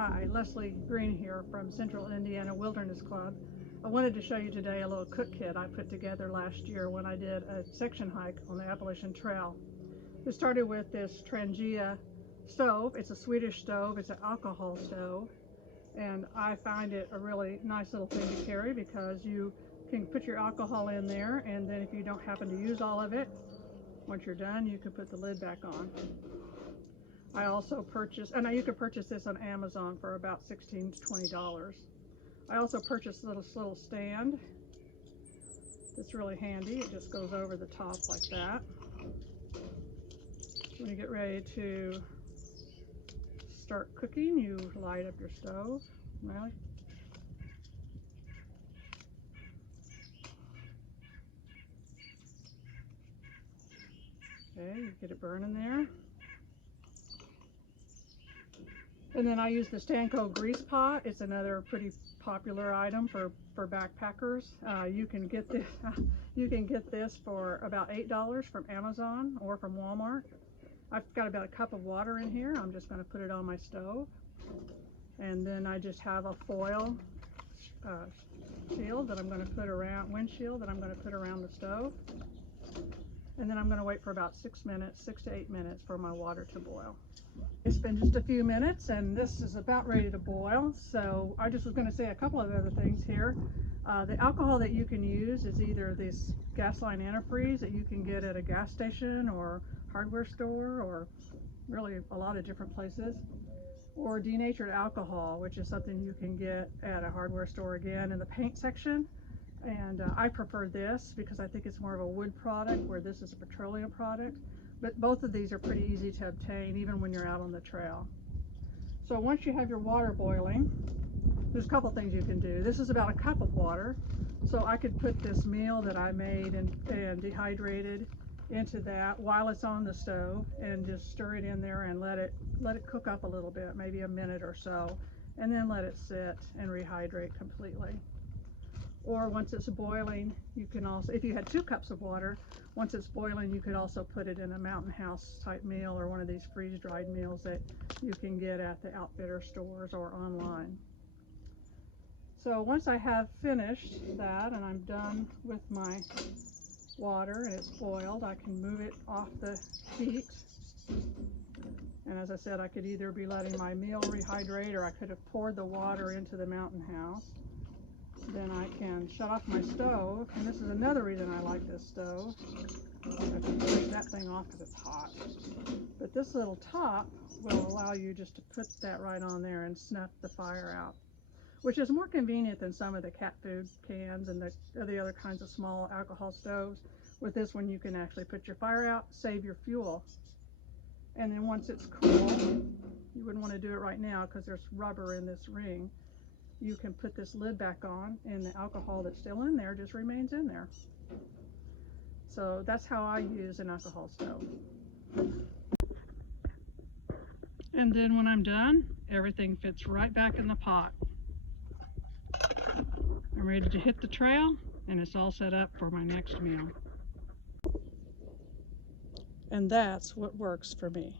Hi, Leslie Green here from Central Indiana Wilderness Club. I wanted to show you today a little cook kit I put together last year when I did a section hike on the Appalachian Trail. It started with this Trangia stove. It's a Swedish stove. It's an alcohol stove, and I find it a really nice little thing to carry because you can put your alcohol in there, and then if you don't happen to use all of it, once you're done, you can put the lid back on. I also purchased, and you can purchase this on Amazon for about $16 to $20. I also purchased this little stand. It's really handy. It just goes over the top like that. When you get ready to start cooking, you light up your stove. Well, okay, you get it burning there. And then I use the Stanco grease pot. It's another pretty popular item for backpackers. You can get this for about $8 from Amazon or from Walmart. I've got about a cup of water in here. I'm just going to put it on my stove, and then I just have a foil shield that I'm going to put around, windshield that I'm going to put around the stove, and then I'm going to wait for about 6 to 8 minutes for my water to boil. It's been just a few minutes and this is about ready to boil, so I just was going to say a couple of other things here. The alcohol that you can use is either this Gasline antifreeze that you can get at a gas station or hardware store or really a lot of different places, or denatured alcohol, which is something you can get at a hardware store again in the paint section. And I prefer this because I think it's more of a wood product where this is a petroleum product. But both of these are pretty easy to obtain even when you're out on the trail. So once you have your water boiling, there's a couple things you can do. This is about a cup of water, so I could put this meal that I made and dehydrated into that while it's on the stove and just stir it in there and let it cook up a little bit, maybe a minute or so, and then let it sit and rehydrate completely. Or once it's boiling, you can also, if you had 2 cups of water, once it's boiling, you could also put it in a Mountain House type meal or one of these freeze-dried meals that you can get at the outfitter stores or online. So once I have finished that and I'm done with my water and it's boiled, I can move it off the heat. And as I said, I could either be letting my meal rehydrate or I could have poured the water into the Mountain House. Then I can shut off my stove, and this is another reason I like this stove. I have to push that thing off because it's hot. But this little top will allow you just to put that right on there and snuff the fire out, which is more convenient than some of the cat food cans and the other kinds of small alcohol stoves. With this one, you can actually put your fire out, save your fuel. And then once it's cool, you wouldn't want to do it right now because there's rubber in this ring. You can put this lid back on and the alcohol that's still in there just remains in there. So that's how I use an alcohol stove. And then when I'm done, everything fits right back in the pot. I'm ready to hit the trail and it's all set up for my next meal. And that's what works for me.